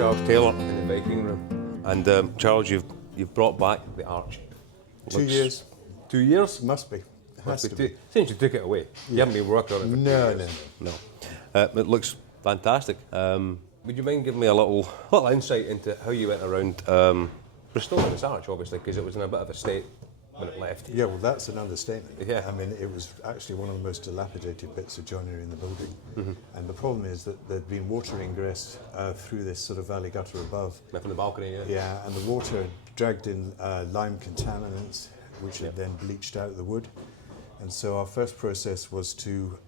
Charles Taylor in the Viking room. And Charles, you've brought back the arch. 2 years. 2 years? Must be. Has to be. Since you took it away. You haven't been working on it for 2 years. No. It looks fantastic. Would you mind giving me a little insight into how you went around restoring this arch, obviously, because it was in a bit of a state when it left? Yeah, well, that's an understatement. Yeah. I mean, it was actually one of the most dilapidated bits of joinery in the building. And the problem is that there'd been water ingress through this sort of valley gutter above. From the balcony, yeah. Yeah, and the water dragged in lime contaminants, which had then bleached out the wood. And so our first process was to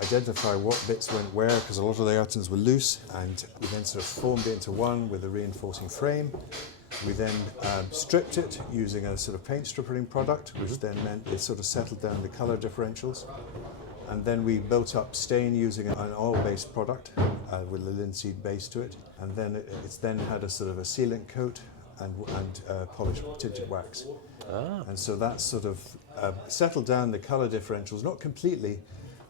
identify what bits went where, because a lot of the items were loose, and we then sort of formed it into one with a reinforcing frame. We then stripped it using a sort of paint stripping product, which then meant it sort of settled down the colour differentials. And then we built up stain using an oil-based product with a linseed base to it. And then it's then had a sort of a sealant coat and polished tinted wax. And so that sort of settled down the colour differentials, not completely,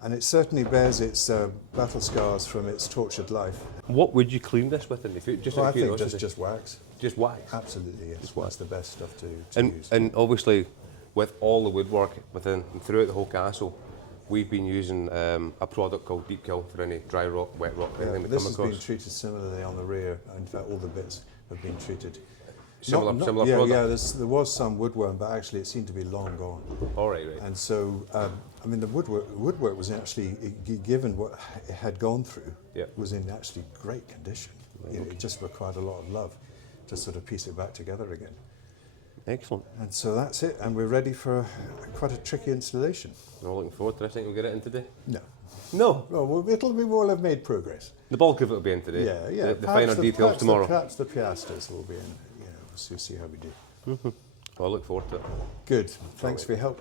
and it certainly bears its battle scars from its tortured life. What would you clean this with in the future? I think just wax. Just wax? Absolutely, yes. That's the best stuff to use. And obviously, with all the woodwork within and throughout the whole castle, we've been using a product called Deep Kill for any dry rot, wet rot, anything we come across. This has been treated similarly on the rear. In fact, all the bits have been treated. Similar product? Yeah, there was some woodworm, but actually it seemed to be long gone. All right. And so, I mean, the woodwork was actually, given what it had gone through, was in actually great condition. You know, it just required a lot of love to sort of piece it back together again. Excellent. And so that's it, and we're ready for quite a tricky installation. I'm looking forward to this. Think we'll get it in today? No. No? Well, we will have made progress. The bulk of it will be in today? Yeah. The finer details tomorrow? Perhaps the piastres will be in. So we'll see how we do. Well, I look forward to it. Good. Thanks for your help.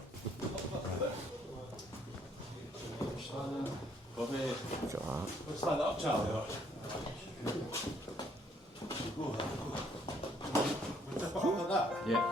Stand up, Charlie. Yeah.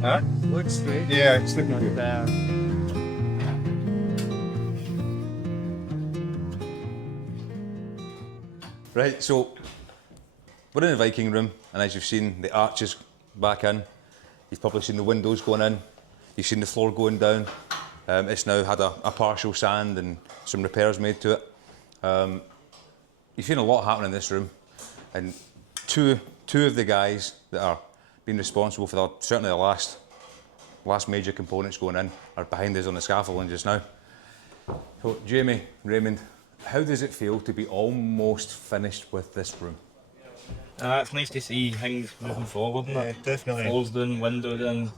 Huh? Looks straight. Yeah, it's looking good. There. Right, so we're in the Viking room, and as you've seen, the arch is back in. You've probably seen the windows going in. You've seen the floor going down. It's now had a partial sand and some repairs made to it. You've seen a lot happen in this room, and two of the guys that are being responsible for certainly the last major components going in are behind us on the scaffolding just now. So Jamie, Raymond, how does it feel to be almost finished with this room? It's nice to see things moving forward, isn't it? Definitely. Floors down, windows in,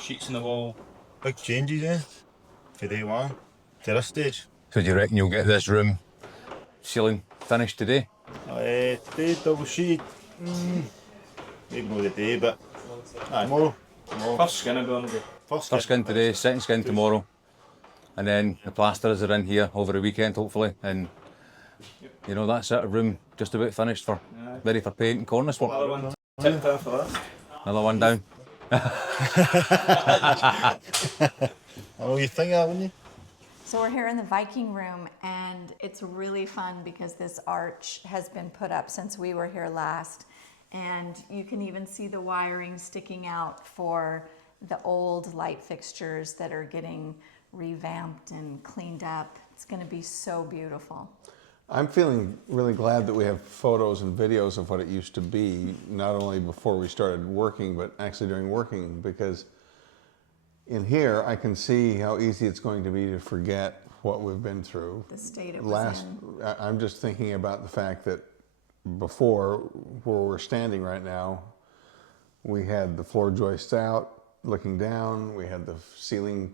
sheets in the wall. Big changes, eh? For day one to this stage. So do you reckon you'll get this room ceiling finished today? Today, double sheet. Maybe not the day, but tomorrow. First skin will be on the day. First skin today, second skin tomorrow, and then the plasterers are in here over the weekend hopefully, and you know that's it, a room just about finished for, ready for paint and cornice work. Another one tipped off for that. Another one down. Oh, you think that, wouldn't you? So we're here in the Viking room, and it's really fun because this arch has been put up since we were here last, and you can even see the wiring sticking out for the old light fixtures that are getting revamped and cleaned up. It's going to be so beautiful. I'm feeling really glad that we have photos and videos of what it used to be, not only before we started working, but actually during working, because in here I can see how easy it's going to be to forget what we've been through. The state it was in. I'm just thinking about the fact that before, where we're standing right now, we had the floor joists out, looking down, we had the ceiling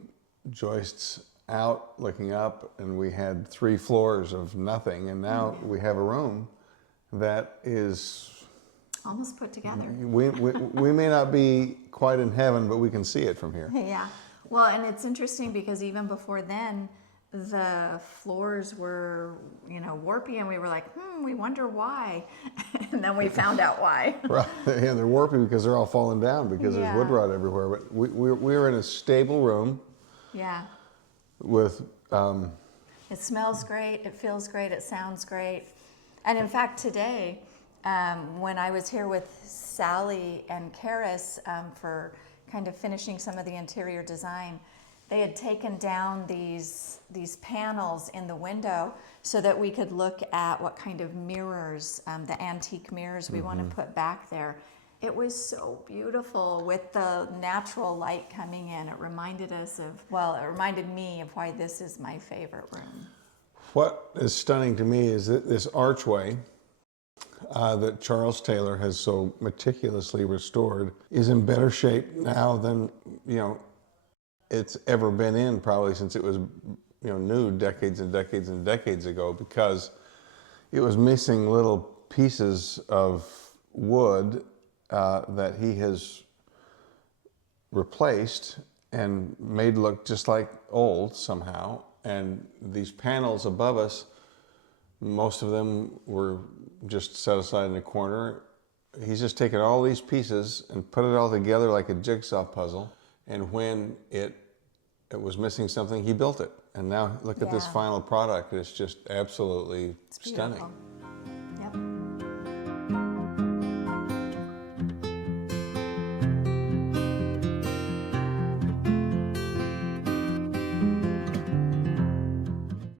joists out, looking up, and we had 3 floors of nothing, and now we have a room that is Almost put together. we may not be quite in heaven, but we can see it from here. Yeah. Well, and it's interesting because even before then, the floors were, warpy, and we were like, we wonder why. And then we found out why. Right. Yeah, they're warpy because they're all falling down because there's wood rot everywhere. But we're in a stable room. Yeah. With It smells great, it feels great, it sounds great. And in fact, today, when I was here with Sally and Karis for kind of finishing some of the interior design, they had taken down these panels in the window so that we could look at what kind of mirrors, the antique mirrors we want to put back there. It was so beautiful with the natural light coming in. It reminded me of why this is my favorite room. what is stunning to me is that this archway that Charles Taylor has so meticulously restored is in better shape now than it's ever been in, probably since it was new decades and decades and decades ago, because it was missing little pieces of wood that he has replaced and made look just like old somehow. And these panels above us, most of them were just set aside in a corner. He's just taken all these pieces and put it all together like a jigsaw puzzle. And when it was missing something, he built it. And now look at this final product. It's just absolutely stunning. Beautiful.